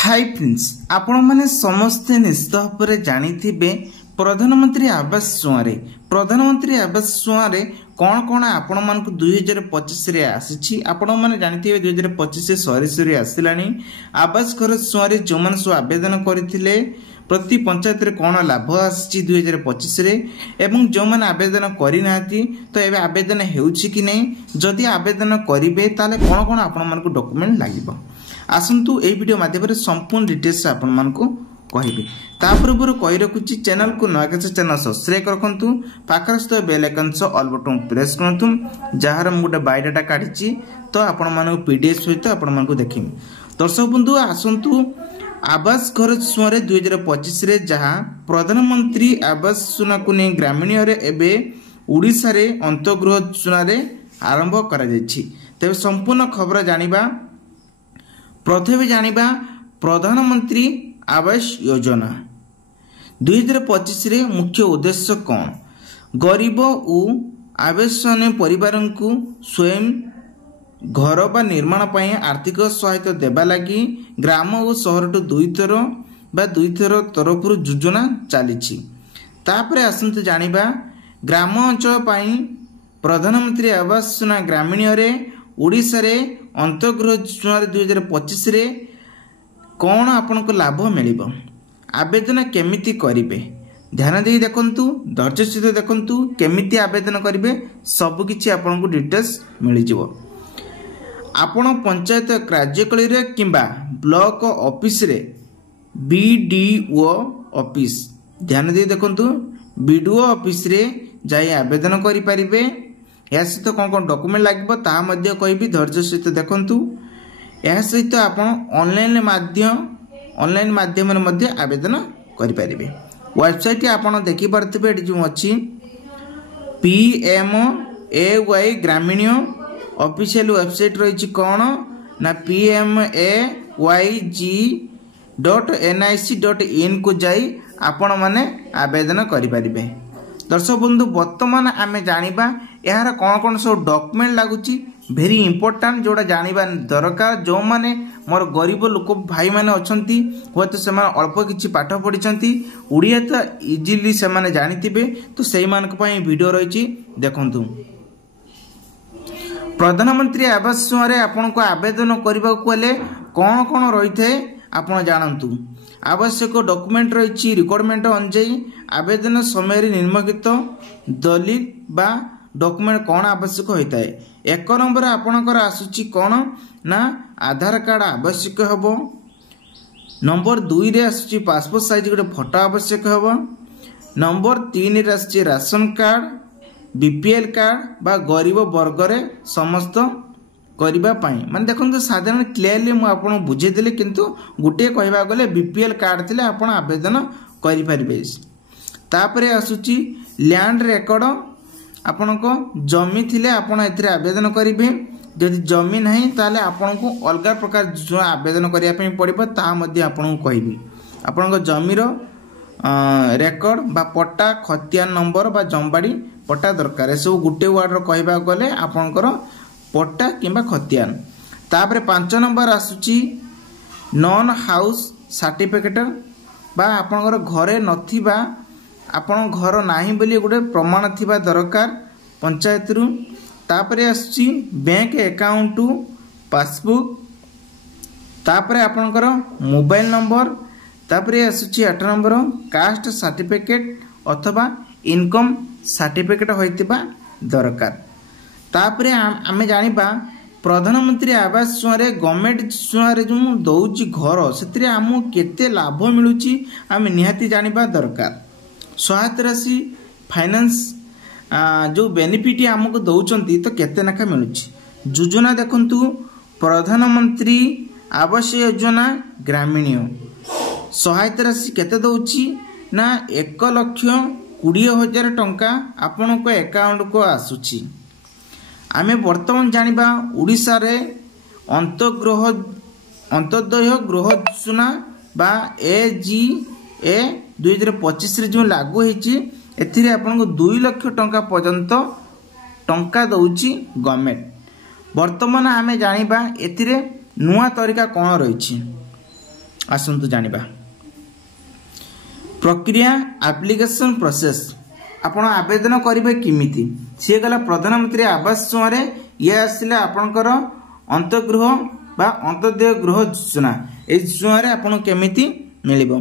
Hi friends, आपण माने समस्ते निश्चित भाव जानिथिबे प्रधानमंत्री आवास योजना रे कौन कौन आपण मानक 2025 रे आसीछि। आपण माने जानिथिबे 2025 सरी सरी आसिलानी। आवास घर योजना रे जो माने सो आवेदन करथिले प्रति पंचायत रे कौन लाभ आसी 2025 रे एवं जो माने आवेदन करि नाथि तो एबे आवेदन हेउछि कि नै, जदि आवेदन करिवे ताले कौन कौन आपण मानक डॉक्यूमेंट लागिबो आसंतु ए वीडियो माध्यम संपूर्ण डिटेल्स आपण मानक कहिबे। तापर कहि रखुची चैनल को नया चैनल सब्सक्राइब रखंतु, पाखर स्थित बेल आइकन से ऑल बटन प्रेस करंतु, जहार मु गोटे बायोडाटा काढिची तो आपण मानक पीडीएफ सहित आपण मानक देखिमि। दर्शक बंधु आसंतु आवास घर योजना रे 2025 रे जहां प्रधानमंत्री आवास योजना को नै ग्रामीण रे एबे ओडिसा रे अंतर्गृह योजना रे आरंभ करा जायछि। तबे संपूर्ण खबर जानिबा। प्रथमे जानिबा प्रधानमंत्री आवास योजना 2025 रे मुख्य उद्देश्य कौन। गरीब और आवासन परिवार को स्वयं घर बा निर्माण पाई आर्थिक सहायता देबा लगी ग्राम और शहर टू दुई थर तरफ योजना चली। तापरे आसंतु जानिबा ग्राम अंचल पाई प्रधानमंत्री आवास योजना ग्रामीण रे ओडिसा रे अंतर्गृह योजना 2025 रे कौन आपन को लाभ मिलिबो, आवेदन केमिति करिवे, ध्यान दे देखंतु, धैर्य सहित देखंतु केमिति आवेदन करिवे, सब किछि आपन को डिटेल्स मिलि जिवो। आपन पंचायत कार्यकाल रे किंबा ब्लॉक ऑफिस रे बीडीओ ऑफिस, ध्यान दे देखंतु बीडीओ ऑफिस रे जाई आवेदन करि परिबे। या सहित कौन कौन डॉक्यूमेंट लागबो ता मध्य कहबी, धैर्य सहित देखंतु। या सहित आपण ऑनलाइन माध्यम मध्ये आवेदन करि परिबे। वेबसाइट आपण देखि परथिबे, एठी जो अछि PMAY ग्रामीण ऑफिशियल वेबसाइट रहिछि कोन ना PMAYG.nic.in को जाई आपण माने आवेदन करि परिबे। दर्शक बंधु वर्तमान आमे जानिबा यार कौन कौन सब डॉक्यूमेंट लागुची, भेरी इंपोर्टेंट जोड़ा जानिबा दरकार। जो माने मोर गरीब लोक भाई माने अछंती होत से माने अल्प किछि पाठ पढिचंती, उड़िया तो इजीली से माने जानिथिबे, तो सेही मानक पई वीडियो रहिची देखंतु। प्रधानमंत्री आवास योजना रे आपन को आवेदन करबा को ले कौन कौन रहिथे आपण जानंतु। आवश्यक डॉक्यूमेंट रही रिक्वायरमेंट अनुसार आवेदन समय निम्नलिखित दलिल बा डॉक्यूमेंट कौन आवश्यक होता है। 1 नंबर आपणकर आसुची कौन ना आधार कार्ड आवश्यक हबो। नंबर 2 रे आसुची पासपोर्ट साइज गोटे फोटो आवश्यक हबो। नंबर 3 रे आसुची राशन कार्ड, बीपीएल कार्ड बा गरीब वर्ग रे समस्त करिबा पाई। माने देखंतु साधारण क्लियरली मु आपन बुझे देले, किंतु गुटे कहबा गले बीपीएल कार्ड थिले आपन आवेदन करि परिबे। तापरे आसुची लैंड रिकॉर्ड, आपन को जमी थिले आपन एथिरे आवेदन करिवे। जदि जमी नाही ताले आपन को अलगा प्रकार जो आवेदन करिया पई पड़िबो, ता मध्ये आपन को कहबी आपन को जमीरो रेकॉर्ड बा पट्टा खतियान नंबर बा जमबाड़ी पट्टा दरकार। सब गुटे वर्ड रो कहबा गले आपनकर पट्टा किंबा खतियान। तापरे 5 नंबर आसुची नॉन हाउस सर्टिफिकेट बा आपनकर घरे नथिबा, आपन घर नाही बोली गोटे प्रमाण थिबा दरकार पंचायत रु। तापरे आसुची बैंक अकाउंट पासबुक, तापरे आपनकर मोबाइल नंबर। तापरे आसुची 8 नंबर कास्ट सर्टिफिकेट अथवा इनकम सर्टिफिकेट होइतिबा दरकार। तापरे आमे जानिबा प्रधानमंत्री आवास योजना रे गवर्नमेंट योजना रे जो दउची घर सेतिरे हमु केते लाभ मिलुची आमे निहाती जानिबा दरकार। सहायता राशि फाइनेंस जो बेनिफिट हमको दउचंती तो केते नाका मिलुची। योजना देखंतु प्रधानमंत्री आवास योजना ग्रामीण सहायता राशि केते दउची ना 1,20,000 टंका आपन को अकाउंट को आसुची। आमे वर्तमान जानिबा ओडिसा रे अंत्योदय गृह योजना बा AGA 2025 रे जो लागू हेची, एथिरे आपन को 2 लाख टंका पर्यंत टंका दउची गवर्नमेंट। वर्तमान आमे जानिबा एथिरे नुआ तरीका कोन रहिछि। आसंतु जानिबा प्रक्रिया एप्लिकेशन प्रोसेस आपण आवेदन करिवे किमिति सी गला प्रधानमंत्री आवास योजना ये आसिले आपनकर अंतगृह बा अंत्योदय गृह योजना ए योजना आपन केमिति मिलिबो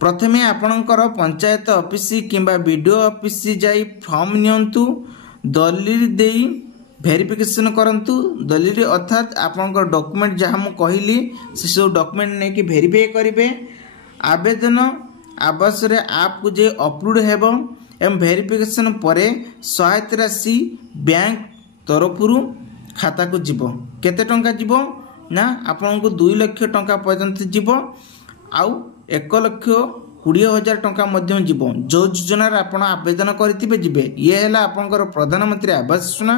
प्रथमे आपनकर पंचायत ऑफिस किंबा वीडियो ऑफिस जाई फॉर्म नियंतु दलिल देई वेरिफिकेशन करंतु दलिल अर्थात आपनकर डॉक्यूमेंट जहां मु कहिली से सब डॉक्यूमेंट ने कि वेरीफाई करिवे आवेदन आवास रे आप को जे अपलोड हेबो एवं वेरिफिकेशन परे सहायता राशि बैंक तरफरु खाता को जीवो केते टंका जीवो ना आपन को 2 लाख टंका पर्यंत जीवो आउ 1,20,000 टंका मध्यम जीवो जो योजना रे आपण आवेदन करथिबे जीवे ये हैला आपनकर प्रधानमंत्री आवास योजना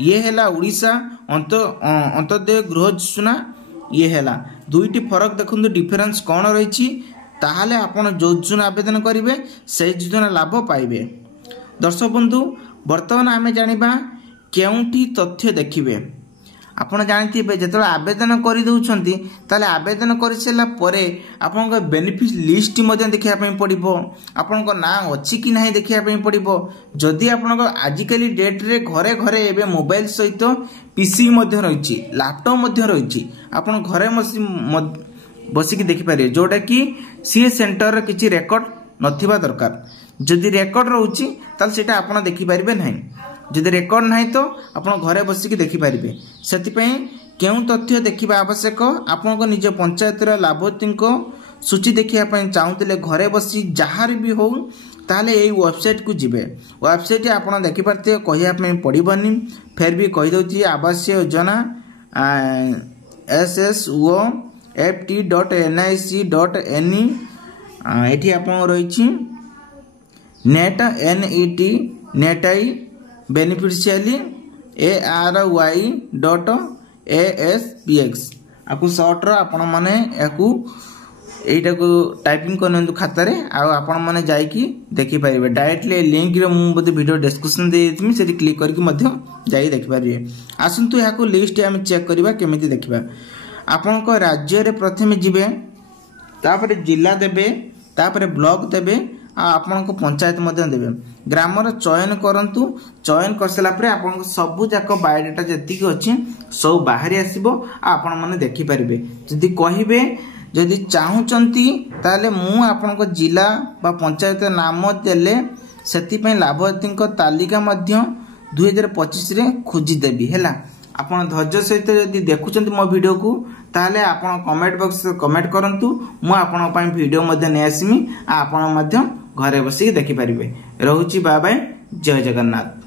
ये हैला ओडिसा अंत्योदय गृह योजना ये हैला दुईटी फरक देखंतु डिफरेंस कोन रहिछि ताहले आपण जो योजना आवेदन करिवे से योजना लाभ पाइबे दर्शक बंधु वर्तमान आमे जानिबा केउंठी तथ्य देखिबे आपण जानथिबे जेतले आवेदन करि दउछंती ताले आवेदन करि सेला परे आपनका बेनिफिट लिस्ट मध्ये देखिया पई पड़िबो आपनका ना अछि कि नाही देखिया पई पड़िबो जदि आपनका आजिकली डेट रे घरे घरे एबे मोबाइल सहित पीसी मध्ये रहिछि लैपटॉप मध्ये रहिछि आपण घरे बसी की देखि पारे जोटा कि सी सेंटर किछि रेकॉर्ड नथिबा दरकार जदि रेकॉर्ड रहउछि ताल सेटा आपण देखि पारिबे नाही जदि रेकॉर्ड नाही तो आपण घरे बसी की देखि पारिबे सेति पई केउ तथ्य देखिबा आवश्यक आपण को निज पंचायत रा लाभार्थी को सूची देखिया पई चाहुतले घरे बसी जहार भी हो ताले एई वेबसाइट को जिबे वेबसाइट आपण देखि परते कहिया पई पडिबनी फेर भी कहि दउछि आवास योजना SSO ft.nic.ne एठी आपन रहिछि नेट NET नेटाई बेनिफिशियरी ARY.ASPX आपको शॉर्ट रो आपण माने याकू एटा को टाइपिंग करनंतु खाता रे आ आपण माने जाई की देखि पारिबे डायरेक्टली लिंक रे मु बते वीडियो डिस्क्रिप्शन दे देतिमी सेठी क्लिक करके मध्य जाई देखि पारिबे आसंतु याकू लिस्ट हम चेक करबा केमिति देखिबा आपण को राज्य रे प्रथमे जिबे तापरे जिला देबे तापरे ब्लॉक देबे आ आपण को पंचायत मध्ये देबे ग्राम रो चयन करंतु चयन करसला परे आपण को सब जाक बायोडाटा जति की अछि सब बाहरी आसीबो आपण माने देखि परिबे जदि कहिबे जदि चाहुचंती ताले मु आपण को जिला बा पंचायत नाम देले सेति पय लाभार्थी को तालिका मध्ये 2025 रे खोजी देबी हैला आपण धैर्य सहित यदि देखुचंती मो वीडियो को ताले आपण कमेंट बॉक्स कमेंट करंतु मु आपण पय वीडियो मध्ये ने आसीमी आपण मध्ये घरे बसी देखि परिबे रहउची बाय बाय जय जगन्नाथ।